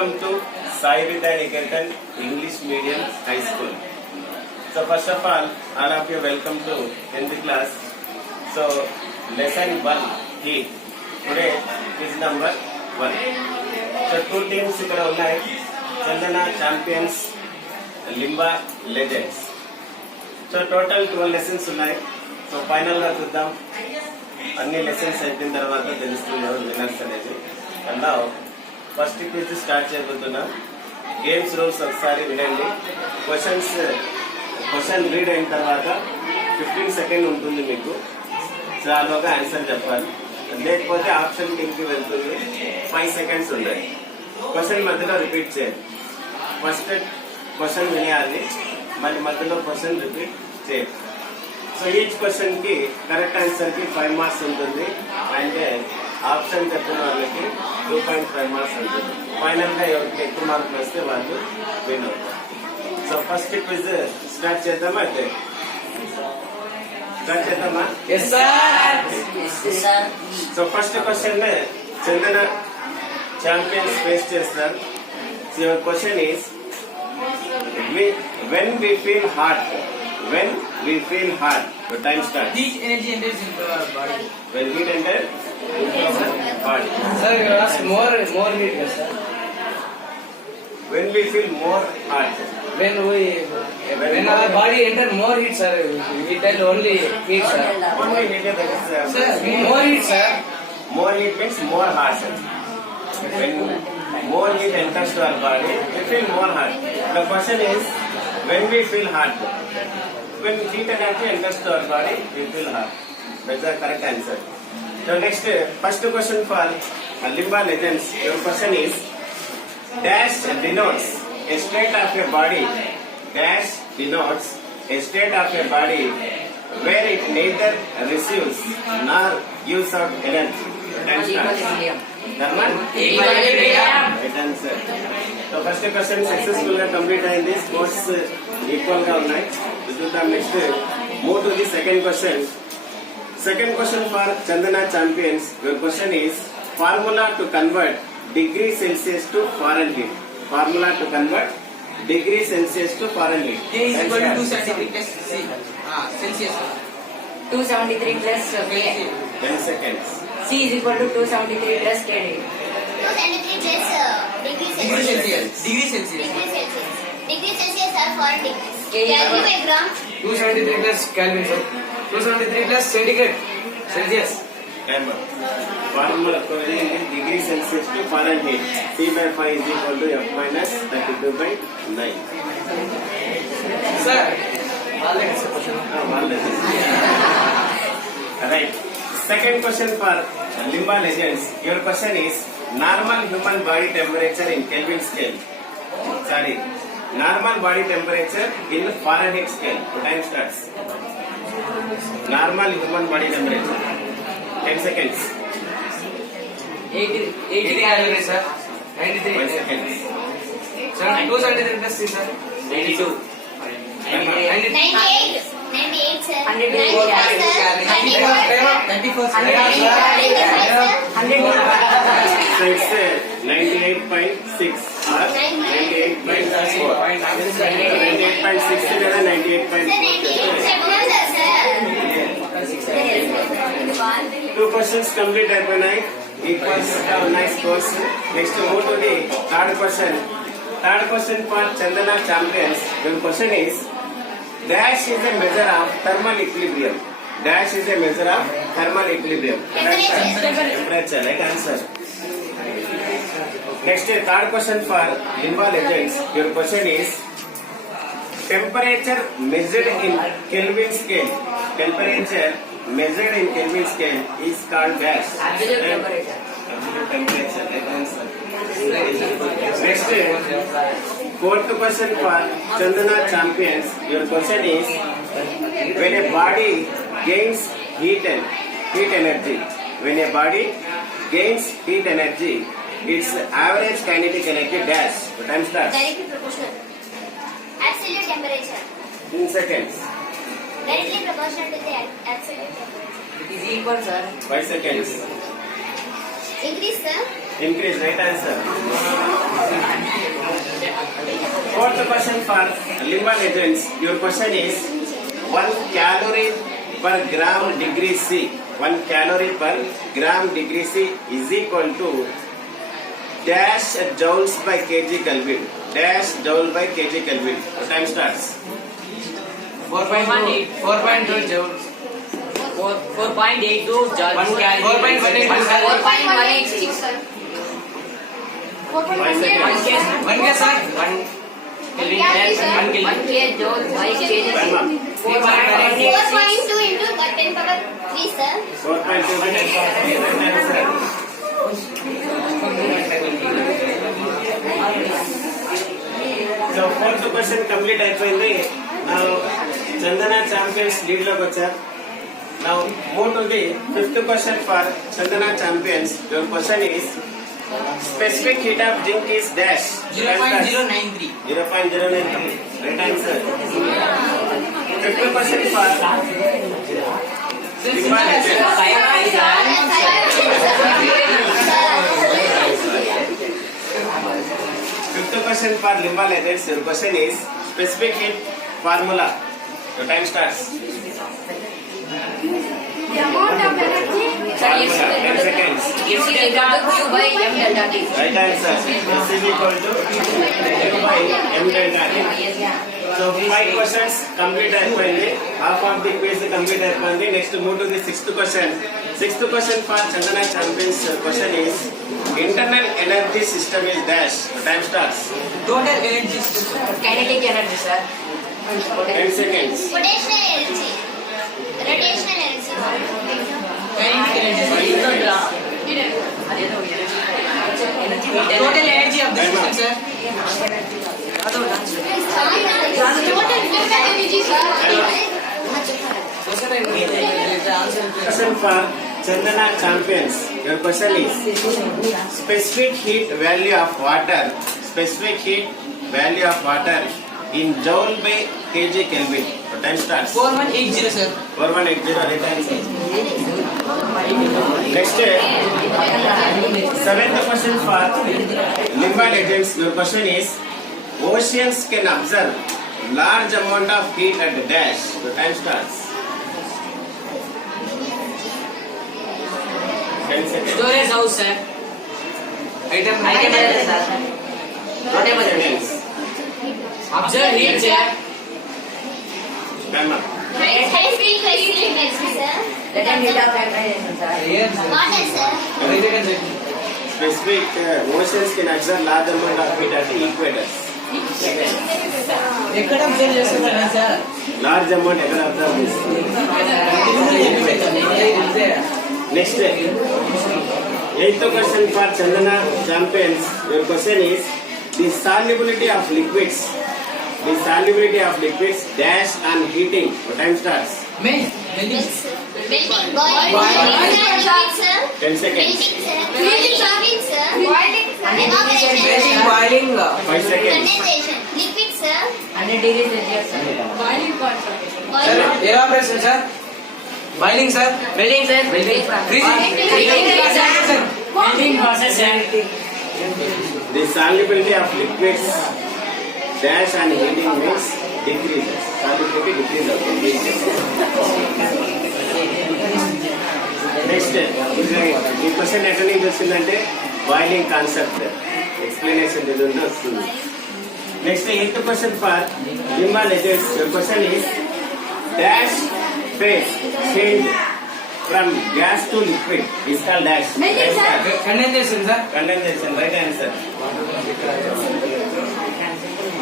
Welcome to Sai Vidyaniketan English Medium High School. So first of all of you welcome to 10th class. So lesson 1 heat. Today is number 1. So two teams ikkada unnai. Chandana champions, Limba legends. So total 12 lessons unnai. So final ga chuddam. Anni lessons అయిపోయిన తర్వాత తెలుస్తుంది ఎవరు winners అనేది. And now first quiz start చేయబోతున్నా. Games rules ఒకసారి వినండి. Question read అయిన తర్వాత 15 సెకండ్ ఉంటుంది మీకు. చాలాగా ఆన్సర్ చెప్పాలి. లేకపోతే ఆప్షన్ కిందకి వెళ్తుంది. 5 సెకండ్స్ ఉన్నాయి. క్వశ్చన్ మధ్యలో రిపీట్ చేయండి. ఫస్ట్ క్వశ్చన్ వినేయాలి, మళ్ళీ మధ్యలో క్వశ్చన్ రిపీట్ చేయండి. సో ఈచ్ క్వశ్చన్ కి కరెక్ట్ ఆన్సర్ కి 5 మార్క్స్ ఉంటుంది. అంటే ఆప్షన్ చెప్పిన వాళ్ళకి 2.5 మార్క్స్ ఉంటుంది. ఫైనల్ గా ఎవరికి ఎక్కువ మార్కులు వస్తే వాళ్ళు విన్ అవుతారు. సో ఫస్ట్ క్విజ్ స్టార్ట్ చేద్దామా? అయితే స్టార్ట్ చేద్దామా? సో ఫస్ట్ క్వశ్చన్ చందన ఛాంపియన్స్ ఫేస్ చేస్తారు. So your question is when we feel hot. When we feel hot, the time starts. Heat energy enters into our body. When heat enters into our body. Sir, you ask more heat, yes, sir. When we feel more hot. When our body enter more heat, sir, we tell only heat, sir. Only heat is Sir, more heat, sir. More heat means more hot, sir. When more heat enters to our body, we feel more hot. The question is, when we feel hot. When heat energy enters to our body, we feel hot. That's the correct answer. So next, first question for Limba legends. Your question is, dash denotes a state of your body. Dash denotes a state of your body where it neither receives nor gives out energy. Right answer. So first question successful ga complete ayindi. Scores equal ga unnai. Chuddam next. Move to the second question. Second question for Chandana champions. Your question is formula to convert degree Celsius to Fahrenheit. Formula to convert degree Celsius to Fahrenheit. K is equal to 273 plus C. Celsius. 273 plus K. 10 seconds. C is equal to 273 plus K. 273 plus degree Celsius. Degree Celsius. Degree Celsius are 4 degrees. K by gram. 273 plus Kelvin, sir. 273 plus centigrade. Celsius. Timer. Formula to degree Celsius to Fahrenheit. C by 5 is equal to F minus 32 by 9. Sir, already sir question. Right. Second question for Limba legends. Your question is normal human body temperature in Kelvin scale. Sorry. Normal body temperature in Fahrenheit scale. Time starts. Normal human body temperature. 10 seconds. 80 calories, sir. 93. 1 second. Sir, 273 plus C, sir. 92. 98. 98 sir. 94, sir. 100. So it's 98.6 or 98.4. 98.6 లేదా 98.4. Two questions complete అయిపోయినాయి. Equals గా ఉన్నాయి scores. Next move to the third question. Third question for Chandana champions. Your question is, dash is a measure of thermal equilibrium. Dash is a measure of thermal equilibrium. Temperature. Right answer. Next, third question for Limba legends. Your question is, temperature measured in Kelvin scale. Temperature measured in Kelvin scale is called dash. Absolute temperature. Absolute temperature. Right answer. Next, fourth question for Chandana champions. Your question is, when a body gains heat energy. When a body gains heat energy, its average kinetic energy dash. The time starts. Directly proportional. Absolute temperature. In seconds. Directly proportional to the absolute temperature. It is equal, sir. 5 seconds. Increase sir. Increase, right answer. Fourth question for Limbal agents. Your question is 1 calorie per gram degree C. 1 calorie per gram degree C is equal to dash joules by kg Kelvin. Dash joule by kg Kelvin. The time starts. 4.2 joules. 4.82 joules. 4.186 sir. 5 seconds. 1 ke sir. 1 1 kg joule by kg. Time up. 4.2 into 10 power 3, sir. 4.2 by 10 power 3. Right answer. So fourth question complete అయిపోయింది. Now Chandana champions lead లోకి వచ్చారు. Now move to the fifth question for Chandana champions. Your question is specific heat of zinc is dash. 0.093. 0.093. Right answer. Fifth question for Limbal agents. Fifth question for Limbal agents. Your question is specific heat formula. Your time starts. The amount of energy. Formula 10 seconds. Q by m delta t. Right answer. S is equal to Q by m delta t. So 5 questions complete అయిపోయింది. Half of the quiz complete అయిపోయింది. Next move to the sixth question. Sixth question for Chandana champions. Question is internal energy system is dash. The time starts. Total energy system. Kinetic energy, sir. 10 seconds. Potential energy. Radiational energy. Kinetic energy. Total energy of the system sir. Total energy, sir. Question for Chandana champions. Your question is specific heat value of water. Specific heat value of water in joule by kg Kelvin. The time starts. 4180 sir. 4180. Right answer. Next, seventh question for Limbal agents. Your question is oceans can observe large amount of heat at dash. The time starts. 10 seconds. Storage house sir. Item sir. Whatever it is. observe heat sir. Time up. High speed energy, sir. Latent heat of vibration, sir. Water, sir. Specific oceans can observe large amount of heat at the equators. ఎక్కడ observe చేస్తున్నారు sir? Large amount ever observe this. Next, eighth question for Chandana champions. Your question is the solubility of liquids. The solubility of liquids dash and heating. What time starts? Melting, boiling, sir. 10 seconds. Melting, sir. Melting, sir. Boiling, sir. Evaporation. Boiling 5 seconds. Condensation. Liquid, sir. 100 degrees Celsius, sir. Boiling. Evaporation sir. Boiling sir. Melting, sir. Freezing. Melting process, sir. The solubility of liquids dash and heating means decreases. Solubility decreases. Next, ఈ question ఎక్కడి నుంచి వచ్చిందంటే boiling concept explanation ఎదురుగా వస్తుంది. Next eighth question for లింబాల్ agents. Your question is dash phase change from gas to liquid is called dash. Condensation sir. Condensation, right answer.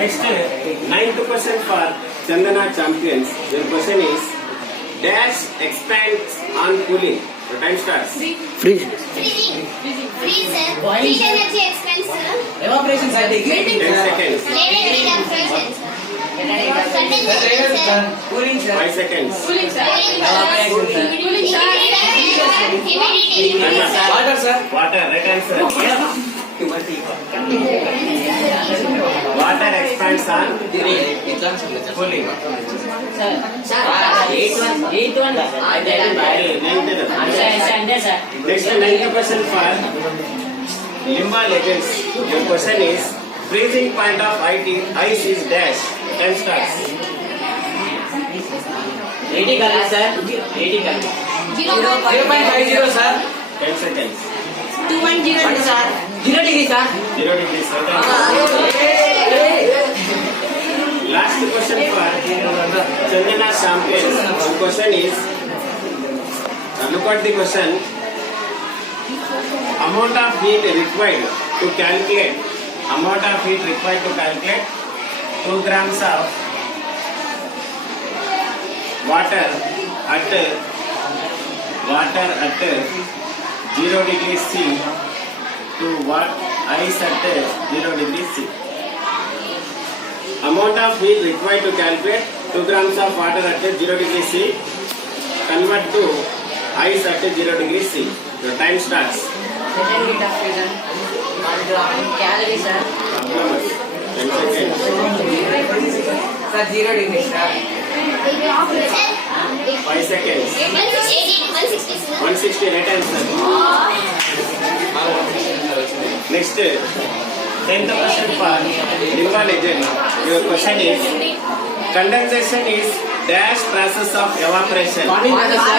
Next, ninth question for Chandana champions. Your question is dash expands on cooling. The time starts. Freezing. Freeze, sir. Heat energy expands, sir. Evaporation sir. 10 seconds. Latent heat of fusion, sir. Condensation, sir. Cooling sir. 5 seconds. Cooling, sir. Humidity. Water sir. Water, right answer. Water expands on cooling. Sir, 8-1. Next, ninth question for Limba legends. Your question is freezing point of ice is dash. 10 starts. 80 calories, sir. 80 calories. 0.50, sir. 10 seconds. 2.0, sir. 0 degree, sir. 0 degrees. Last question for Chandana champions. The question is, look at the question. Amount of heat required to calculate. 2 grams of water at 0 degrees C to ice at 0 degrees C. Amount of heat required to calculate 2 grams of water at 0 degrees C. Convert to ice at 0 degrees C. Your time starts. Second heat of fusion. Calories, sir. 10 seconds. Sir, 0 degree, sir. 5 seconds. 160. Right answer. Next, 10th question for Limba legend. Your question is, condensation is dash process of evaporation. 1 minute, sir.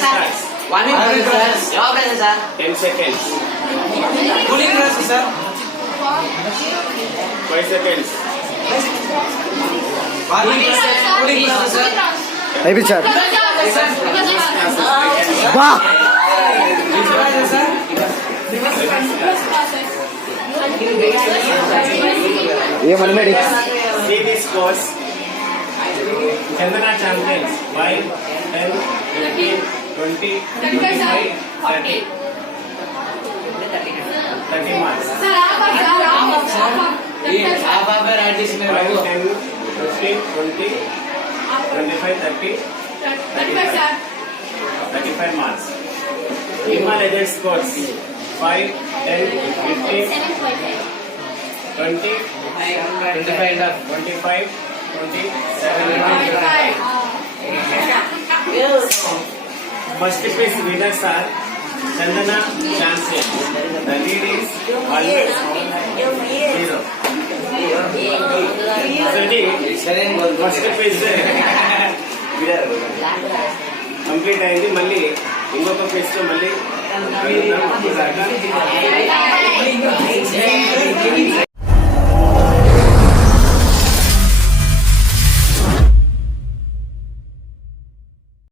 Starts. 1 minute, sir. Evaporation, sir. 10 seconds. Cooling process, sir. 5 seconds. Cooling process, sir. అయిపోయింది sir బా ఏమన్నాడు See these scores. Chandana champions 5, 10, 15, 20, 25, 30. 30 marks. Half of a radish में 5, 10, 15, 20, 25, 30, 35 marks. Limba legend scores 5, 10, 15, 20, 25, 27. First place winners are Chandana champion. The lead is always 0. First place complete అయింది. మళ్ళీ ఇంకొక phase లో మళ్ళీ